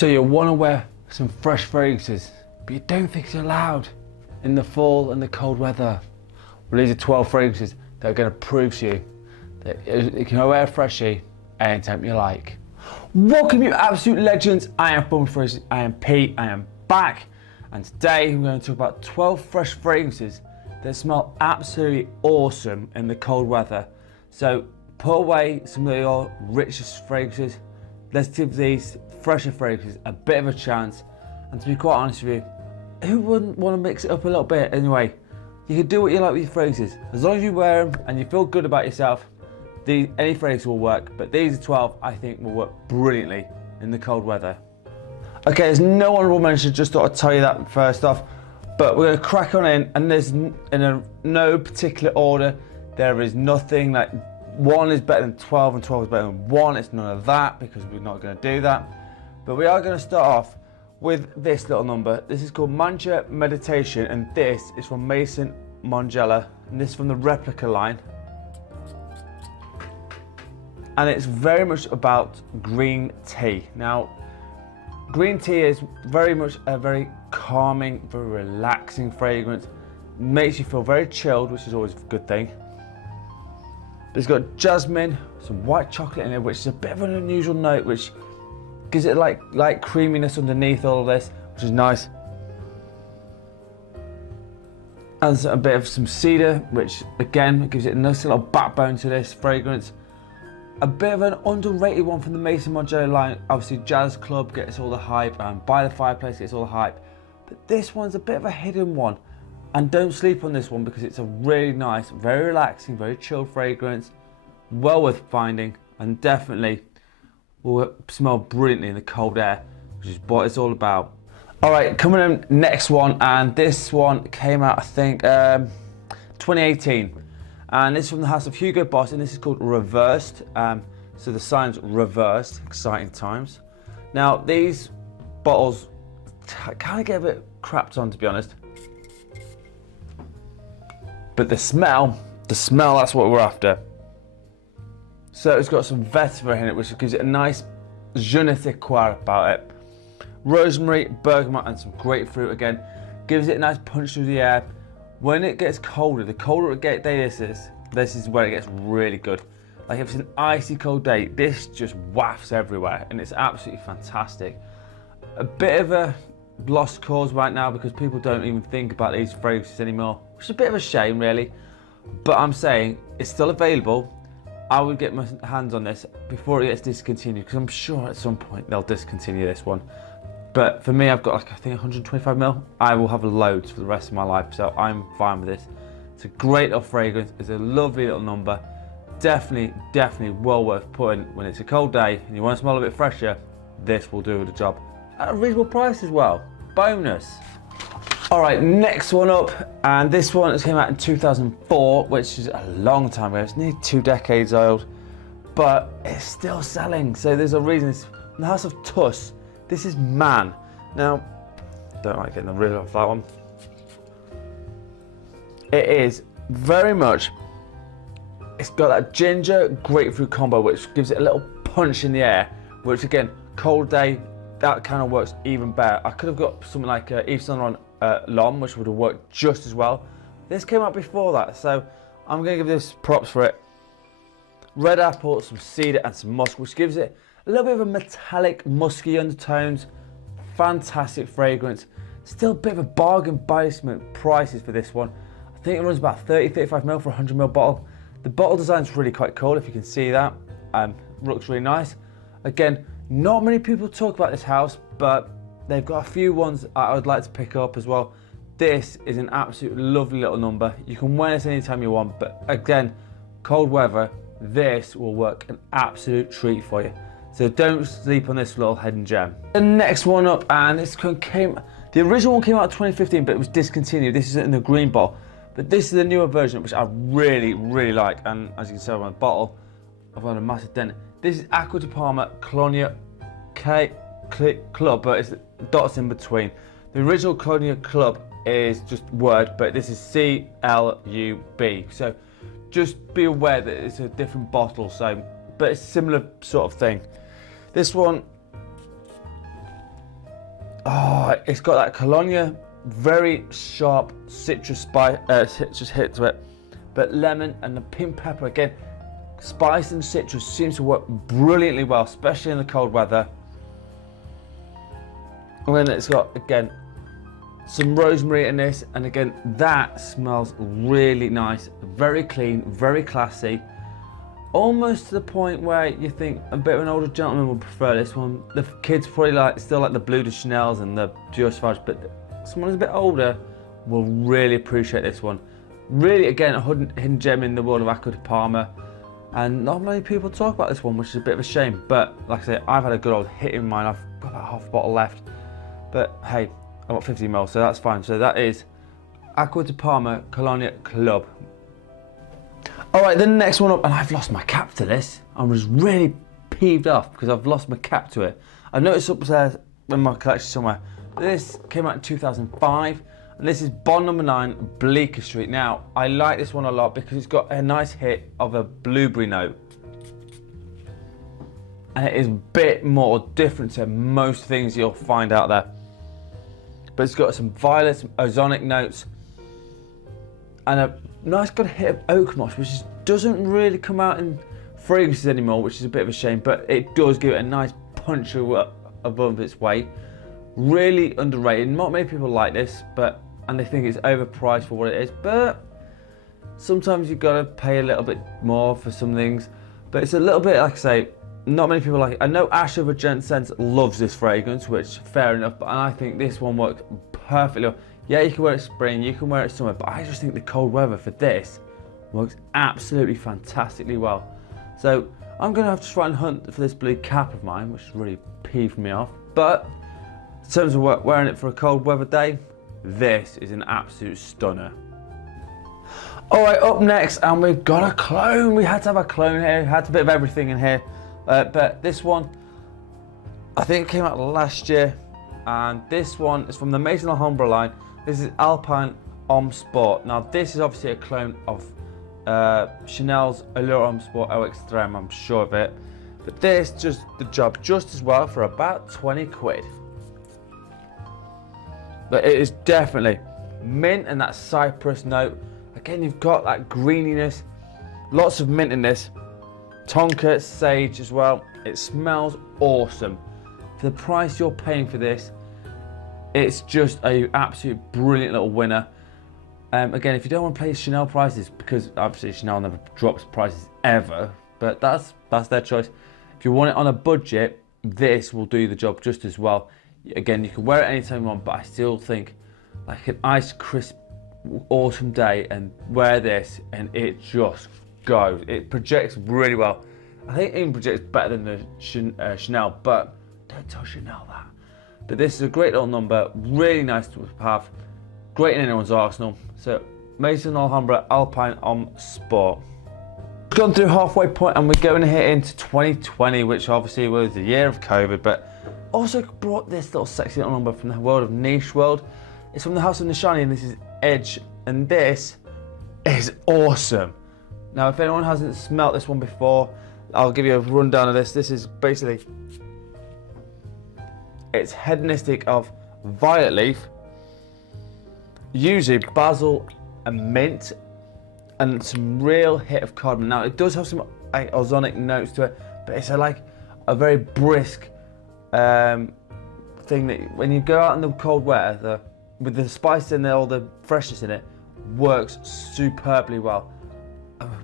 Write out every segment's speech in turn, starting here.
So you want to wear some fresh fragrances, but you don't think it's allowed in the fall and the cold weather. Well, these are 12 fragrances that are going to prove to you that you can wear a freshie anytime you like. Welcome, you absolute legends. I am Ford Freshies, I am Pete, I am back, and today we're going to talk about 12 fresh fragrances that smell absolutely awesome in the cold weather. So put away some of your richest fragrances. Let's give these fresher fragrances a bit of a chance. And to be quite honest with you, who wouldn't want to mix it up a little bit anyway? You can do what you like with your fragrances. As long as you wear them and you feel good about yourself, any fragrance will work. But these 12 I think will work brilliantly in the cold weather. Okay, there's no honourable mention, just thought I'd tell you that first off. But we're going to crack on in, and there's no particular order. There is nothing like 1 is better than 12 and 12 is better than 1. It's none of that, because we're not going to do that. But we are going to start off with this little number. This is called Mantra Meditation, and this is from Maison Margiela, and this is from the replica line. And it's very much about green tea. Now, green tea is very much a very calming, very relaxing fragrance. Makes you feel very chilled, which is always a good thing. It's got jasmine, some white chocolate in it, which is a bit of an unusual note, which gives it like creaminess underneath all of this, which is nice. And a bit of some cedar, which again gives it a nice little backbone to this fragrance. A bit of an underrated one from the Maison Margiela line. Obviously Jazz Club gets all the hype, and By the Fireplace gets all the hype. But this one's a bit of a hidden one. And don't sleep on this one, because it's a really nice, very relaxing, very chilled fragrance. Well worth finding, and definitely will smell brilliantly in the cold air, which is what it's all about. All right, coming in next one, and this one came out I think 2018. And this is from the house of Hugo Boss, and this is called Reversed. So the sign's reversed, exciting times. Now these bottles kind of get a bit crapped on, to be honest. But the smell, that's what we're after. So it's got some vetiver in it, which gives it a nice je ne sais quoi about it. Rosemary, bergamot, and some grapefruit again. Gives it a nice punch through the air. When it gets colder, the colder it gets, this is where it gets really good. Like if it's an icy cold day, this just wafts everywhere, and it's absolutely fantastic. A bit of a lost cause right now, because people don't even think about these fragrances anymore, which is a bit of a shame really. But I'm saying it's still available. I would get my hands on this before it gets discontinued, because I'm sure at some point they'll discontinue this one. But for me, I've got like I think 125ml. I will have loads for the rest of my life, so I'm fine with this. It's a great little fragrance. It's a lovely little number. Definitely well worth putting when it's a cold day and you want to smell a bit fresher. This will do the job at a reasonable price as well. Bonus. All right, next one up, and this one came out in 2004, which is a long time ago. It's nearly 2 decades old, but it's still selling. So there's a reason. It's from the house of Tuss. This is Man. Now, don't like getting the rid of that one. It is very much, it's got that ginger grapefruit combo, which gives it a little punch in the air, which again, cold day, that kind of works even better. I could have got something like Yves Saint Laurent L'Homme, which would have worked just as well. This came out before that, so I'm going to give this props for it. Red apple, some cedar, and some musk, which gives it a little bit of a metallic, musky undertones. Fantastic fragrance. Still a bit of a bargain basement prices for this one. I think it runs about 30-35ml for a 100ml bottle. The bottle design's really quite cool, if you can see that. Looks really nice. Again, not many people talk about this house, but they've got a few ones I would like to pick up as well. This is an absolute lovely little number. You can wear this anytime you want, but again, cold weather, this will work an absolute treat for you. So don't sleep on this little hidden gem. The next one up, and this the original one came out in 2015, but it was discontinued. This is in the green bottle, but this is the newer version, which I really like. And as you can tell by the bottle, I've got a massive dent. This is Acqua di Parma Colonia Club, but it's dots in between. The original Colonia Club is just word, but this is C-L-U-B. So just be aware that it's a different bottle, so, but it's similar sort of thing. This one Oh, it's got that Colonia, very sharp citrus hit to it, but lemon and the pink pepper again. Spice and citrus seems to work brilliantly well, especially in the cold weather. And then it's got, again, some rosemary in this, and again, that smells really nice, very clean, very classy. Almost to the point where you think a bit of an older gentleman would prefer this one. The kids probably still like the Bleu de Chanel's and the Dior Sauvage, but someone who's a bit older will really appreciate this one. Really, again, a hidden gem in the world of Acqua di Parma. And not many people talk about this one, which is a bit of a shame. But like I say, I've had a good old hit in mine. I've got about half a bottle left. But hey, I've got 50 ml, so that's fine. So that is Acqua di Parma Colonia Club. All right, the next one up, and I've lost my cap to this. I was really peeved off because I've lost my cap to it. I noticed upstairs in my collection somewhere. This came out in 2005, and this is Bond number 9, Bleecker Street. Now, I like this one a lot because it's got a nice hit of a blueberry note. And it is a bit more different to most things you'll find out there. But it's got some violet, some ozonic notes, and a nice good hit of oak moss, which doesn't really come out in fragrances anymore, which is a bit of a shame, but it does give it a nice punch above its weight. Really underrated. Not many people like this, and they think it's overpriced for what it is, but sometimes you've got to pay a little bit more for some things. But it's a little bit, like I say, not many people like it. I know Ash of Argent Sense loves this fragrance, which fair enough, but I think this one works perfectly. Yeah, you can wear it spring, you can wear it summer, but I just think the cold weather for this works absolutely fantastically well. So I'm going to have to try and hunt for this blue cap of mine, which really peeved me off. But in terms of wearing it for a cold weather day, this is an absolute stunner. All right, up next, and we've got a clone. We had to have a clone here, had a bit of everything in here. But this one, I think it came out last year, and this one is from the Maison Alhambra line. This is Alpine Homme Sport. Now this is obviously a clone of Chanel's Allure Homme Sport Eau Extreme, I'm sure of it. But this does the job just as well for about 20 quid. But it is definitely mint and that cypress note. Again, you've got that greeniness, lots of mint in this. Tonka, sage as well. It smells awesome. For the price you're paying for this, it's just an absolute brilliant little winner. Again, if you don't want to pay Chanel prices, because obviously Chanel never drops prices ever, but that's their choice. If you want it on a budget, this will do the job just as well. Again, you can wear it anytime you want, but I still think like an ice crisp autumn day and wear this and it just goes. It projects really well. I think it even projects better than the Chanel, but don't tell Chanel that. But this is a great little number, really nice to have, great in anyone's arsenal. So Maison Alhambra Alpine Homme Sport. We've gone through halfway point and we're going to hit into 2020, which obviously was the year of COVID, but also brought this little sexy little number from the world of Niche World. It's from the house of Nishan, and this is Edge, and this is awesome. Now, if anyone hasn't smelt this one before, I'll give you a rundown of this. This is basically, it's hedonistic of violet leaf, yuzu, basil, and mint, and some real hit of cardamom. Now, it does have some ozonic notes to it, but it's like a very brisk thing that when you go out in the cold weather, with the spice in there, all the freshness in it, works superbly well.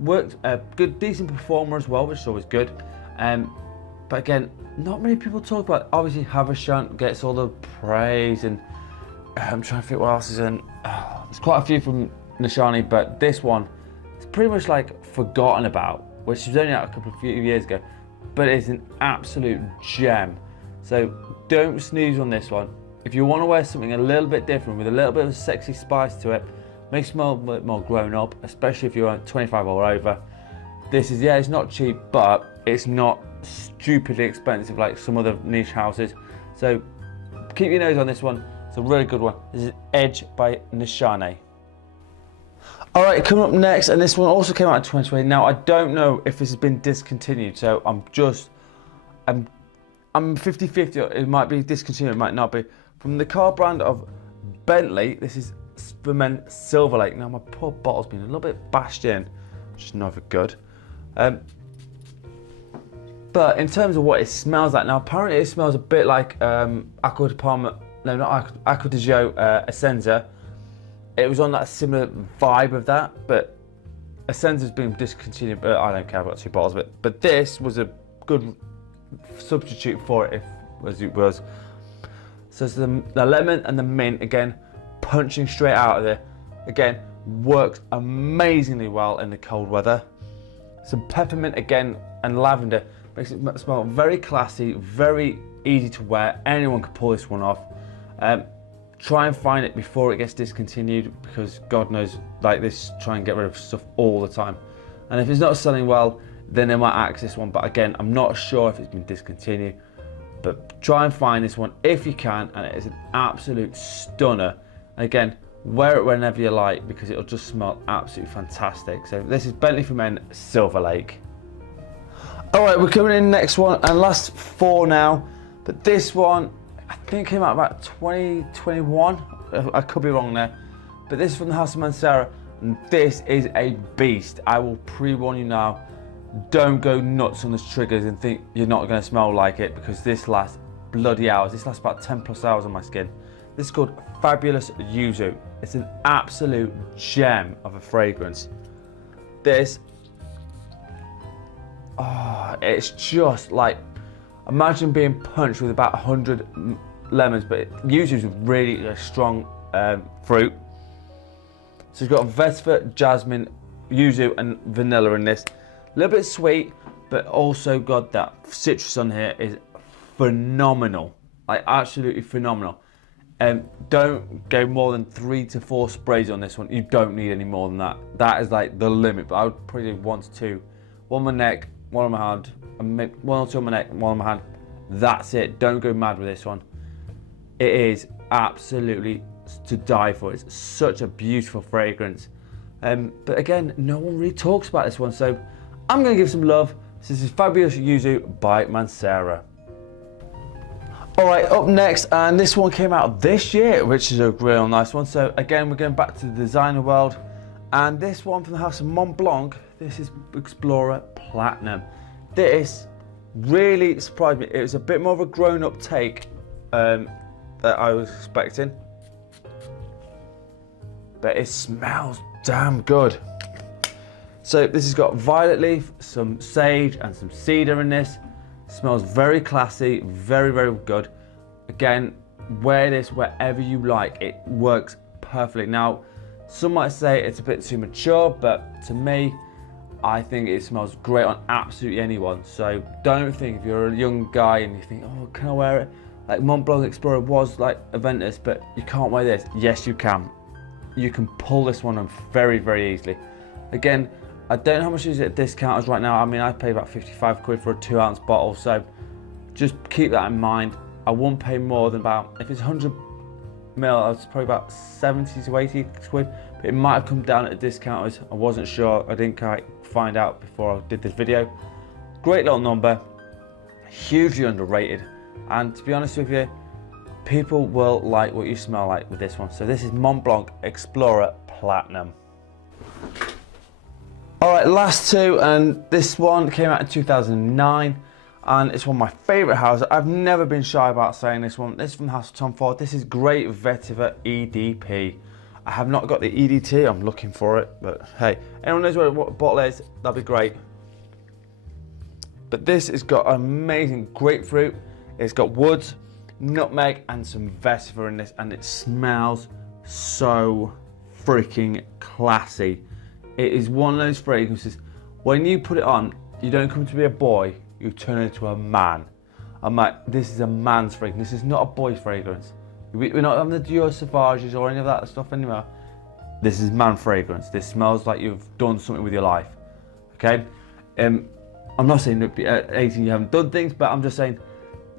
Worked a good, decent performer as well, which is always good. But again, not many people talk about it. Obviously, Havishant gets all the praise, and I'm trying to think what else is in. There's quite a few from Nishani, but this one is pretty much like forgotten about, which was only out a few years ago, but it's an absolute gem. So don't snooze on this one. If you want to wear something a little bit different with a little bit of a sexy spice to it, makes you smell a bit more grown up, especially if you're 25 or over. This is, yeah, it's not cheap, but it's not stupidly expensive like some other niche houses. So keep your nose on this one. It's a really good one. This is Edge by Nishane. All right, coming up next, and this one also came out in 2020. Now, I don't know if this has been discontinued, so I'm 50-50. It might be discontinued, it might not be. From the car brand of Bentley, this is for men Silver Lake. Now my poor bottle's been a little bit bashed in, which is never good. But in terms of what it smells like, now apparently it smells a bit like Acqua di Parma, no, not Acqua di Gio Essenza. It was on that similar vibe of that, but Essenza's been discontinued, but I don't care about 2 bottles of it. But this was a good substitute for it, as it was. So it's the lemon and the mint, again, punching straight out of there. Again, works amazingly well in the cold weather. Some peppermint again and lavender. Makes it smell very classy, very easy to wear. Anyone can pull this one off. Try and find it before it gets discontinued, because God knows, like this, try and get rid of stuff all the time. And if it's not selling well, then they might axe this one. But again, I'm not sure if it's been discontinued. But try and find this one if you can, and it is an absolute stunner. And again, wear it whenever you like, because it'll just smell absolutely fantastic. So this is Bentley for Men Silver Lake. All right, we're coming in next one and last 4 now, but this one I think came out about 2021. I could be wrong there, but this is from the house of Manera, and this is a beast. I will pre-warn you now, don't go nuts on the triggers and think you're not going to smell like it, because this lasts bloody hours. This lasts about 10+ hours on my skin. This is called Fabulous Yuzu. It's an absolute gem of a fragrance. This, oh, it's just like, imagine being punched with about 100 lemons, but Yuzu is really a strong fruit. So you've got vetiver, jasmine, yuzu and vanilla in this. A little bit sweet, but also got that citrus on here is phenomenal. Like absolutely phenomenal. Don't go more than 3 to 4 sprays on this one. You don't need any more than that. That is like the limit, but I would probably do 1 to 2. One on my neck, one on my hand, and maybe 1 or 2 on my neck, 1 on my hand. That's it. Don't go mad with this one. It is absolutely to die for. It's such a beautiful fragrance. But again, no one really talks about this one, so I'm going to give some love. This is Fabulous Yuzu by Manera. Alright, up next, and this one came out this year, which is a real nice one. So again, we're going back to the designer world, and this one from the house of Blanc. This is Explorer Platinum. This really surprised me. It was a bit more of a grown-up take that I was expecting, but it smells damn good. So this has got violet leaf, some sage and some cedar in this. Smells very classy, very, very good. Again, wear this wherever you like. It works perfectly. Now, some might say it's a bit too mature, but to me, I think it smells great on absolutely anyone. So don't think if you're a young guy and you think, oh, can I wear it? Like Blanc Explorer was like Aventus, but you can't wear this. Yes, you can. You can pull this one on very, very easily. Again, I don't know how much it is at discounters right now. I mean, I pay about 55 quid for a 2-ounce bottle, so just keep that in mind. I won't pay more than about, if it's 100 ml, it's probably about 70 to 80 quid, but it might have come down at discounters. I wasn't sure. I didn't quite find out before I did this video. Great little number, hugely underrated, and to be honest with you, people will like what you smell like with this one. So this is Blanc Explorer Platinum. Alright, last 2, and this one came out in 2009, and it's one of my favourite houses. I've never been shy about saying this one. This is from the house of Tom Ford. This is Great Vetiver EDP. I have not got the EDT, I'm looking for it, but hey, anyone knows what a bottle is, that'd be great. But this has got amazing grapefruit, it's got woods, nutmeg and some vetiver in this, and it smells so freaking classy. It is one of those fragrances, when you put it on, you don't come to be a boy, you turn into a man. I'm like, this is a man's fragrance, this is not a boy's fragrance. We're not having the Dior Sauvages or any of that stuff anymore. This is man fragrance. This smells like you've done something with your life, okay? I'm not saying that at 18 you haven't done things, but I'm just saying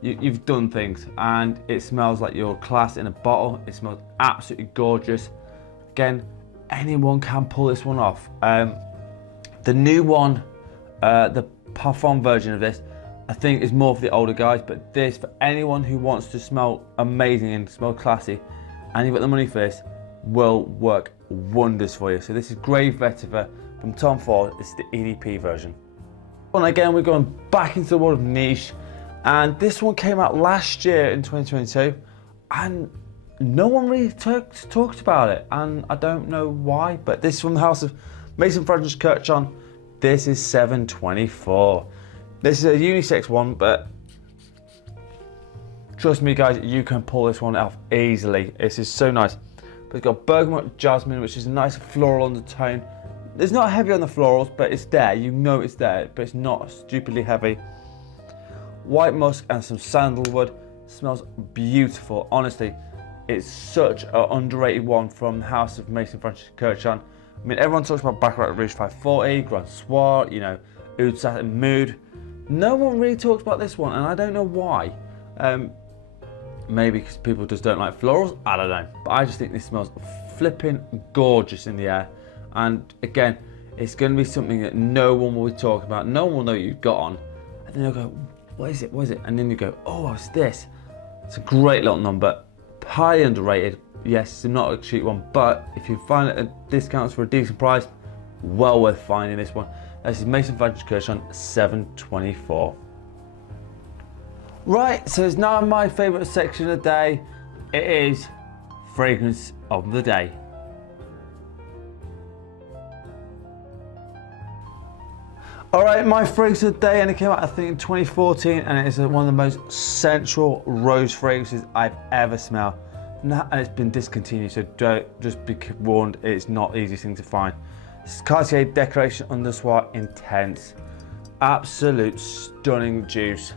you've done things, and it smells like your class in a bottle. It smells absolutely gorgeous. Again, anyone can pull this one off. The new one, the Parfum version of this, I think it's more for the older guys, but this, for anyone who wants to smell amazing and smell classy, and you've got the money for this, will work wonders for you. So this is Grave Vetiver from Tom Ford. It's the EDP version. And again, we're going back into the world of niche, and this one came out last year in 2022, and no one really talked about it, and I don't know why, but this is from the house of Mason French Kirchon. This is 724. This is a unisex one, but trust me guys, you can pull this one off easily. This is so nice. But it's got bergamot jasmine, which is a nice floral undertone. It's not heavy on the florals, but it's there. You know it's there, but it's not stupidly heavy. White musk and some sandalwood. Smells beautiful. Honestly, it's such an underrated one from the house of Mason French Kirchon. I mean, everyone talks about Baccarat Rouge 540, Grand Soir, you know, Oud Satin Mood. No one really talks about this one, and I don't know why. Maybe because people just don't like florals, I don't know. But I just think this smells flipping gorgeous in the air. And again, it's going to be something that no one will be talking about. No one will know you've got on. And then they'll go, what is it, what is it? And then you go, oh, it's this. It's a great little number. Highly underrated. Yes, it's not a cheap one, but if you find it at discounts for a decent price, well worth finding this one. This is Mason French Kirchon 724. Right, so it's now my favourite section of the day. It is fragrance of the day. Alright, my fragrance of the day, and it came out I think in 2014, and it is one of the most sensual rose fragrances I've ever smelled. And it's been discontinued, so don't just be warned, it's not the easiest thing to find. It's Cartier Decoration Undersoir Intense. Absolute stunning juice.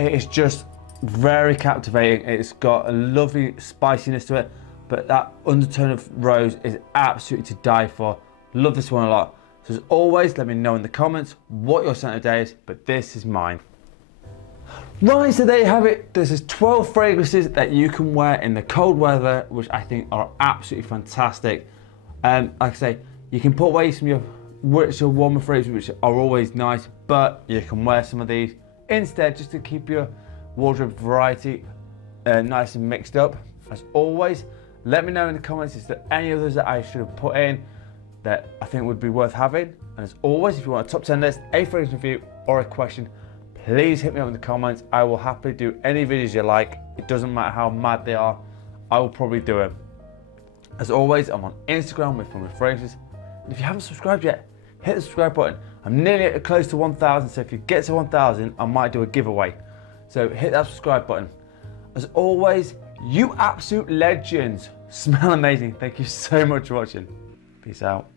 It is just very captivating. It's got a lovely spiciness to it, but that undertone of rose is absolutely to die for. Love this one a lot. So as always, let me know in the comments what your scent of the day is, but this is mine. Right, so there you have it. This is 12 fragrances that you can wear in the cold weather, which I think are absolutely fantastic. Like I say, you can put away some of your warmer fragrances, which are always nice, but you can wear some of these instead, just to keep your wardrobe variety nice and mixed up. As always, let me know in the comments, is there any others that I should have put in that I think would be worth having? And as always, if you want a top 10 list, a fragrance review, or a question, please hit me up in the comments. I will happily do any videos you like. It doesn't matter how mad they are, I will probably do them. As always, I'm on Instagram with fragrances. And if you haven't subscribed yet, hit the subscribe button. I'm nearly close to 1,000, so if you get to 1,000, I might do a giveaway. So hit that subscribe button. As always, you absolute legends. Smell amazing. Thank you so much for watching. Peace out.